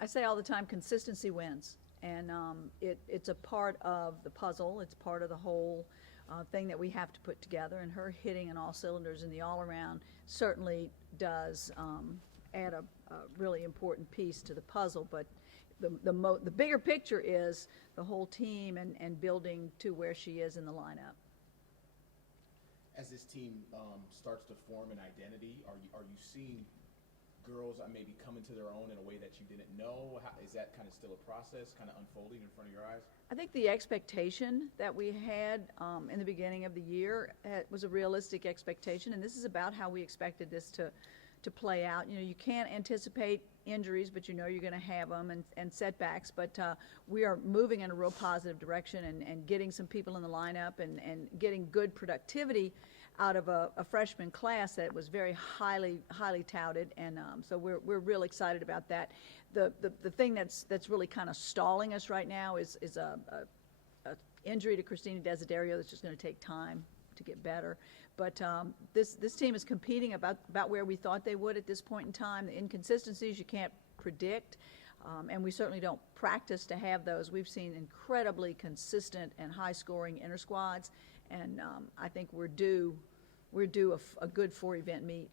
I say all the time, consistency wins. And it's a part of the puzzle. It's part of the whole thing that we have to put together. And her hitting in all cylinders in the all-around certainly does add a really important piece to the puzzle. But the bigger picture is the whole team and building to where she is in the lineup. As this team starts to form an identity, are you seeing girls maybe come into their own in a way that you didn't know? Is that kind of still a process, kind of unfolding in front of your eyes? I think the expectation that we had in the beginning of the year was a realistic expectation, and this is about how we expected this to play out. You know, you can't anticipate injuries, but you know you're going to have them and setbacks, but we are moving in a real positive direction and getting some people in the lineup and getting good productivity out of a freshman class that was very highly touted, and so we're real excited about that. The thing that's really kind of stalling us right now is a injury to Christina Desiderio that's just going to take time to get better. But this team is competing about where we thought they would at this point in time. The inconsistencies you can't predict, and we certainly don't practice to have those. We've seen incredibly consistent and high-scoring inter-squads, and I think we're due a good four-event meet.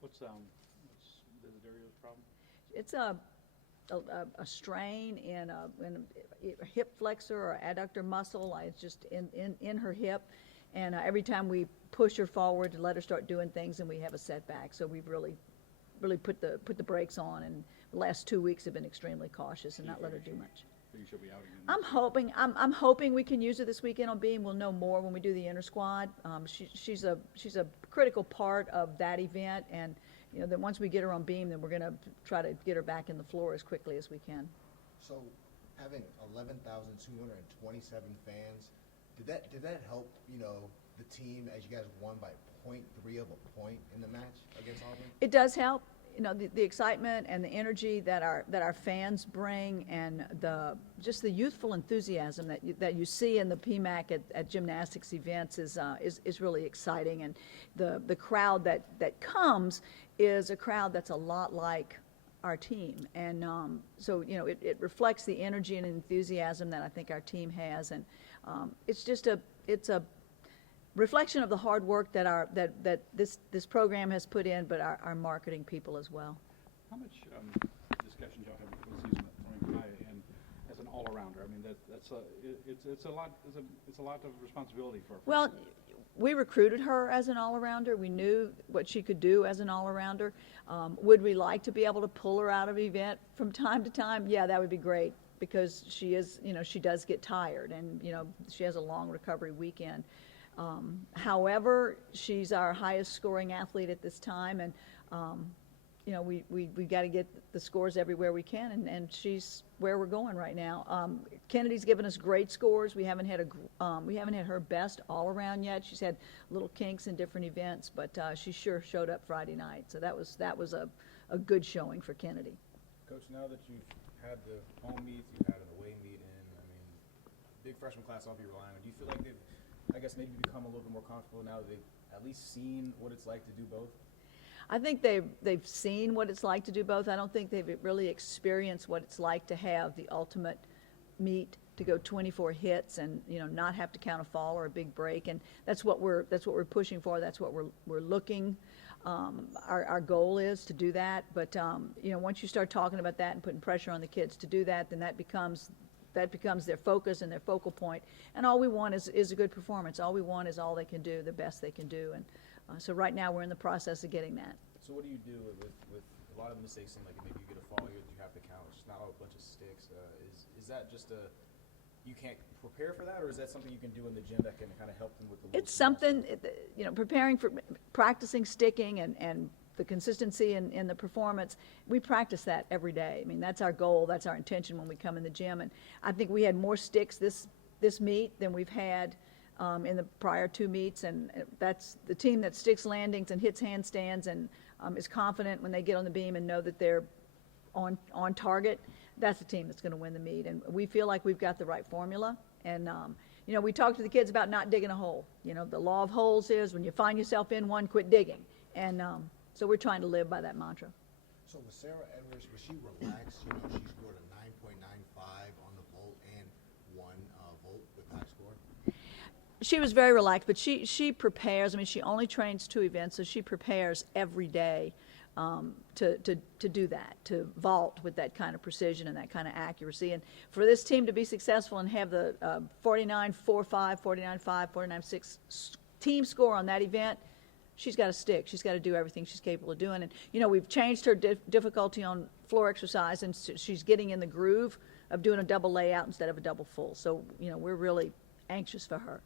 What's Desiderio's problem? It's a strain in a hip flexor or adductor muscle. It's just in her hip, and every time we push her forward to let her start doing things, and we have a setback. So we've really put the brakes on, and the last 2 weeks have been extremely cautious and not let her do much. You should be out again. I'm hoping we can use her this weekend on beam. We'll know more when we do the inter squad. She's a critical part of that event, and you know that once we get her on beam, then we're going to try to get her back in the floor as quickly as we can. So, having 11,227 fans, did that help? You know, the team as you guys won by 0.3 of a point in the match against Auburn. It does help. You know, the excitement and the energy that our fans bring, and just the youthful enthusiasm that you see in the PMAC at gymnastics events is really exciting. And the crowd that comes is a crowd that's a lot like our team. And so, you know, it reflects the energy and enthusiasm that I think our team has. And it's a reflection of the hard work that this program has put in, but our marketing people as well. How much discussion y'all have before the season running high and as an all-arounder? I mean, it's a lot of responsibility for. Well, we recruited her as an all-arounder. We knew what she could do as an all-arounder. Would we like to be able to pull her out of event from time to time? Yeah, that would be great, because she is, you know, she does get tired, and you know she has a long recovery weekend. However, she's our highest scoring athlete at this time, and you know we got to get the scores everywhere we can, and she's where we're going right now. Kennedy's given us great scores. We haven't had her best all around yet. She's had little kinks in different events, but she sure showed up Friday night. So that was a good showing for Kennedy. Coach, now that you've had the home meets, you've had an away meet, and I mean, big freshman class I'll be relying on. Do you feel like they've, I guess, maybe become a little bit more comfortable now that they've at least seen what it's like to do both? I think they've seen what it's like to do both. I don't think they've really experienced what it's like to have the ultimate meet, to go 24 hits and you know not have to count a fall or a big break, and that's what we're pushing for. That's what we're looking. Our goal is to do that, but you know once you start talking about that and putting pressure on the kids to do that, then that becomes their focus and their focal point. And all we want is a good performance. All we want is all they can do, the best they can do. And so right now we're in the process of getting that. So what do you do with a lot of mistakes? Seem like maybe you get a fall here that you have to count. It's just not a bunch of sticks. Is that just you can't prepare for that, or is that something you can do in the gym that can kind of help them with the? It's something, you know, practicing sticking and the consistency in the performance. We practice that every day. I mean, that's our goal. That's our intention when we come in the gym. And I think we had more sticks this meet than we've had in the prior two meets, and that's the team that sticks landings and hits handstands and is confident when they get on the beam and know that they're on target. That's the team that's going to win the meet, and we feel like we've got the right formula. And you know, we talk to the kids about not digging a hole. You know, the law of holes is when you find yourself in one, quit digging. And so we're trying to live by that mantra. So was Sarah Edwards, was she relaxed? You know, she scored a 9.95 on the vault and won vault with high score. She was very relaxed, but she prepares. I mean, she only trains 2 events, so she prepares every day to do that, to vault with that kind of precision and that kind of accuracy. And for this team to be successful and have the 49.45, 49.5, 49.6 team score on that event, she's got to stick. She's got to do everything she's capable of doing. And, you know, we've changed her difficulty on floor exercise, and she's getting in the groove of doing a double layout instead of a double full. So, you know, we're really anxious for her.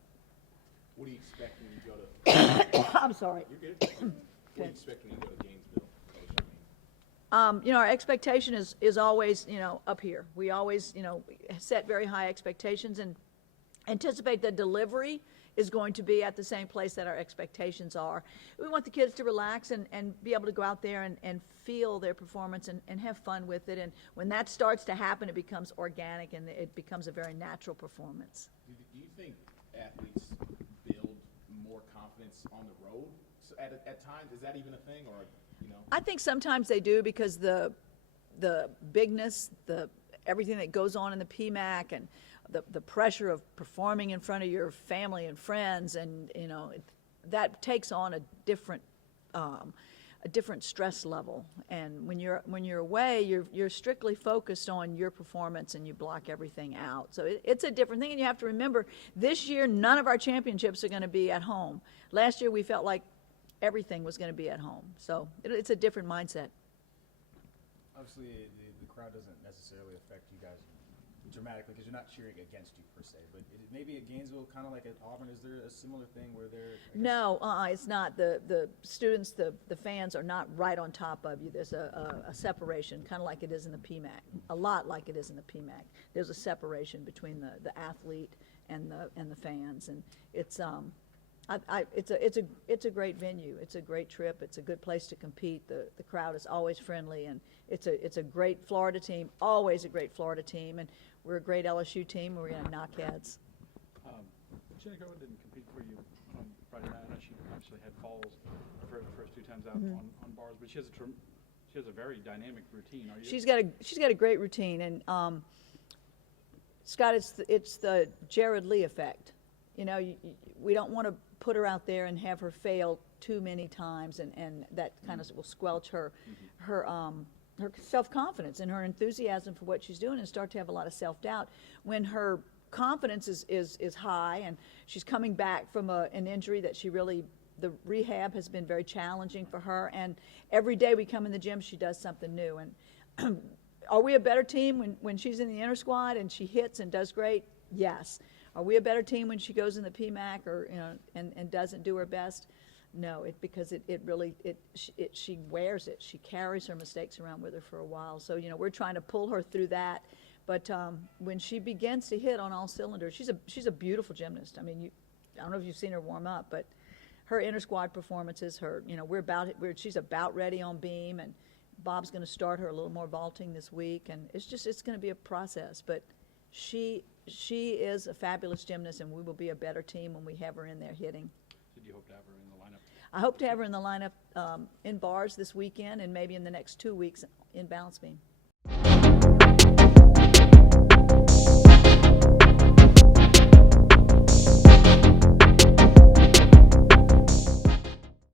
What do you expect when you go to? I'm sorry. You're good. What do you expect when you go to Gainesville, Coach? I mean, You know, our expectation is always, you know, up here. We always, you know, set very high expectations and anticipate that delivery is going to be at the same place that our expectations are. We want the kids to relax and be able to go out there and feel their performance and have fun with it. And when that starts to happen, it becomes organic and it becomes a very natural performance. do you think athletes build more confidence on the road at times? Is that even a thing, or you know? I think sometimes they do because the bigness, everything that goes on in the PMAC and the pressure of performing in front of your family and friends, and you know that takes on a different stress level. And when you're away, you're strictly focused on your performance and you block everything out. So it's a different thing. And you have to remember, this year none of our championships are going to be at home. Last year we felt like everything was going to be at home. So it's a different mindset. Obviously, the crowd doesn't necessarily affect you guys dramatically because you're not cheering against you per se. But maybe at Gainesville, kind of like at Auburn, is there a similar thing where they're? No, it's not. The students, the fans are not right on top of you. There's a separation, kind of like it is in the PMAC. A lot like it is in the PMAC. There's a separation between the athlete and the fans, and it's it's a great venue. It's a great trip. It's a good place to compete. The crowd is always friendly, and it's a great Florida team. Always a great Florida team, and we're a great LSU team. We're going to knock heads. Jennifer didn't compete for you on Friday night. I know she obviously had falls her first 2 times out on bars, but she has a very dynamic routine. She's got a great routine, and Scott, it's the Jared Lee effect. You know, we don't want to put her out there and have her fail too many times, and that kind of will squelch her self-confidence and her enthusiasm for what she's doing, and start to have a lot of self-doubt. When her confidence is high and she's coming back from an injury that the rehab has been very challenging for her, and every day we come in the gym she does something new. And are we a better team when she's in the inner squad and she hits and does great? Yes. Are we a better team when she goes in the PMAC or and doesn't do her best? No, because she wears it. She carries her mistakes around with her for a while. So we're trying to pull her through that. But when she begins to hit on all cylinders, she's a beautiful gymnast. I mean, I don't know if you've seen her warm up, but her inter squad performances, she's about ready on beam, and Bob's going to start her a little more vaulting this week, and it's going to be a process. But she is a fabulous gymnast, and we will be a better team when we have her in there hitting. Did you hope to have her in the lineup? I hope to have her in the lineup in bars this weekend, and maybe in the next 2 weeks in balance beam.